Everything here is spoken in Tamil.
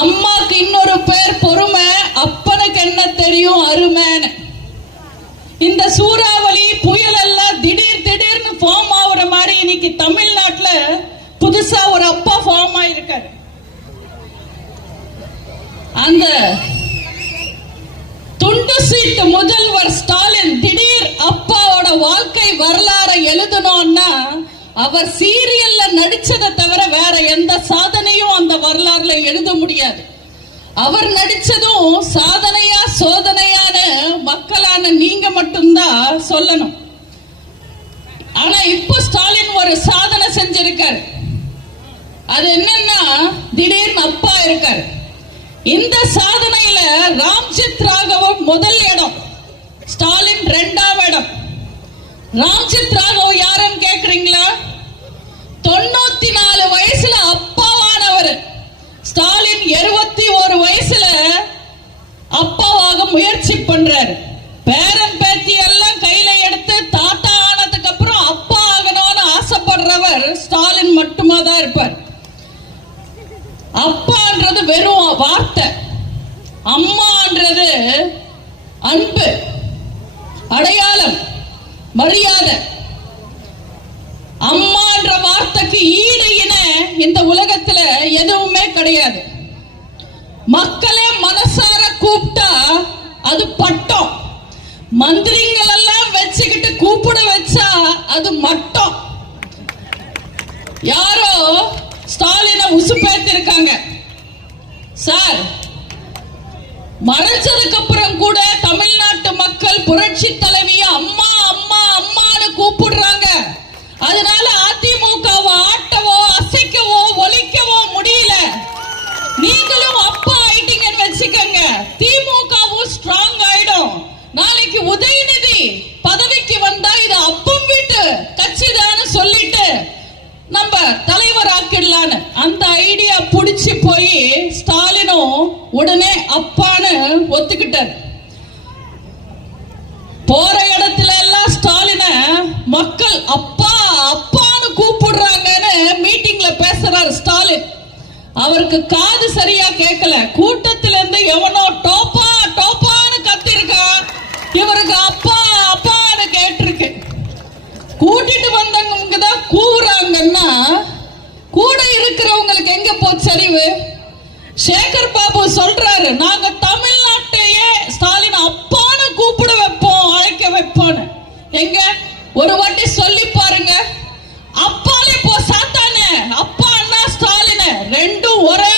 அம்மாக்கு இன்னொரு பேர் பொறுமை, அப்பனுக்கு என்ன தெரியும் அருமைன்னு. இந்த சூறாவளி புயல் எல்லாம் திடீர் திடீர்னு ஃபார்ம் ஆகுற மாதிரி இன்னைக்கு தமிழ்நாட்டுல புதுசா ஒரு அப்பா ஃபார்ம் ஆயிருக்காரு. அந்த துண்டு சீட்டு முதல்வர் ஸ்டாலின் திடீர் அப்பாவோட வாழ்க்கை வரலாறை எழுதணும்னா அவர் சீரியல்ல நடிச்சதை தவிர வேற எந்த சாதனையும் அந்த வரலாறுல எழுத முடியாது. அவர் நடிச்சதும் சாதனையா சோதனையான மக்களான நீங்க மட்டும்தான் சொல்லணும். ஆனா இப்போ ஸ்டாலின் ஒரு சாதனை செஞ்சிருக்காரு. அது என்னன்னா திடீர்னு அப்பா இருக்காரு. இந்த சாதனையில ராம்ஜித் ராகவ் முதல் இடம், ஸ்டாலின் 2ஆம் இடம். ராம்ஜித் ராகவ் யாருன்னு கேக்குறீங்களா? 94 வயசுல அப்பாவானவர். ஸ்டாலின் 21 வயசுல அப்பாவாக முயற்சி பண்றாரு. பேரன் பேத்தி எல்லாம் கையில எடுத்து தாத்தா ஆனதுக்கு அப்புறம் அப்பா ஆகணும்னு ஆசைப்படுறவர் ஸ்டாலின் மட்டுமா தான் இருப்பார். அப்பான்றது வெறும் வார்த்தை, அம்மான்றது அன்பு, அடையாளம், மரியாதை. அம்மான்ற வார்த்தைக்கு ஈடு இணை இந்த உலகத்துல எதுவுமே கிடையாது. மக்களே மனசார கூப்பிட்டா அது பட்டம், மந்திரிகள் எல்லாம் வச்சுக்கிட்டு கூப்பிட வச்சா அது மட்டம். யாரோ ஸ்டாலினை உசுப்பேத்திருக்காங்க சார். மறைச்சதுக்கு அப்புறம் கூட தமிழ்நாட்டு மக்கள் புரட்சி தலைவிய அம்மா அம்மா அம்மான்னு கூப்பிடுறாங்க. அதனால அதிமுகவை ஆட்டவோ அசைக்கவோ ஒலிக்கவோ முடியல. நீங்களும் அப்பா ஆயிட்டீங்கன்னு வச்சுக்கோங்க, திமுகவும் ஸ்ட்ராங் ஆயிடும். நாளைக்கு உதயநிதி பதவிக்கு வந்தா இது அப்பம் வீட்டு கட்சிதான்னு சொல்லிட்டு நம்ம தலைவர் ஆக்கிடலான்னு அந்த ஐடியா புடிச்சு போய் ஸ்டாலினும் உடனே அப்பான்னு ஒத்துக்கிட்டார். போற இடத்துல எல்லாம் ஸ்டாலின மக்கள் அப்பா அப்பான்னு கூப்பிடுறாங்கன்னு மீட்டிங்ல பேசுறாரு ஸ்டாலின். அவருக்கு காது சரியா கேட்கல. கூட்டத்தில இருந்து எவனோ டோப்பா டோப்பான்னு கத்திருக்கா, இவருக்கு அப்பா அப்பான்னு கேட்டிருக்கு. கூட்டிட்டு வந்தவங்க தான் கூவுறாங்கன்னா கூட இருக்கிறவங்களுக்கு எங்க போச்சு அறிவு? சேகர் பாபு சொல்றாரு, நாங்க தமிழ்நாட்டையே ஸ்டாலின் அப்பான்னு கூப்பிட வைப்போம், அழைக்க வைப்போம். எங்க ஒரு வாட்டி சொல்லி பாருங்க. அப்பாலே போ சாத்தானே, அப்பா அண்ணா ஸ்டாலின் ரெண்டும் ஒரே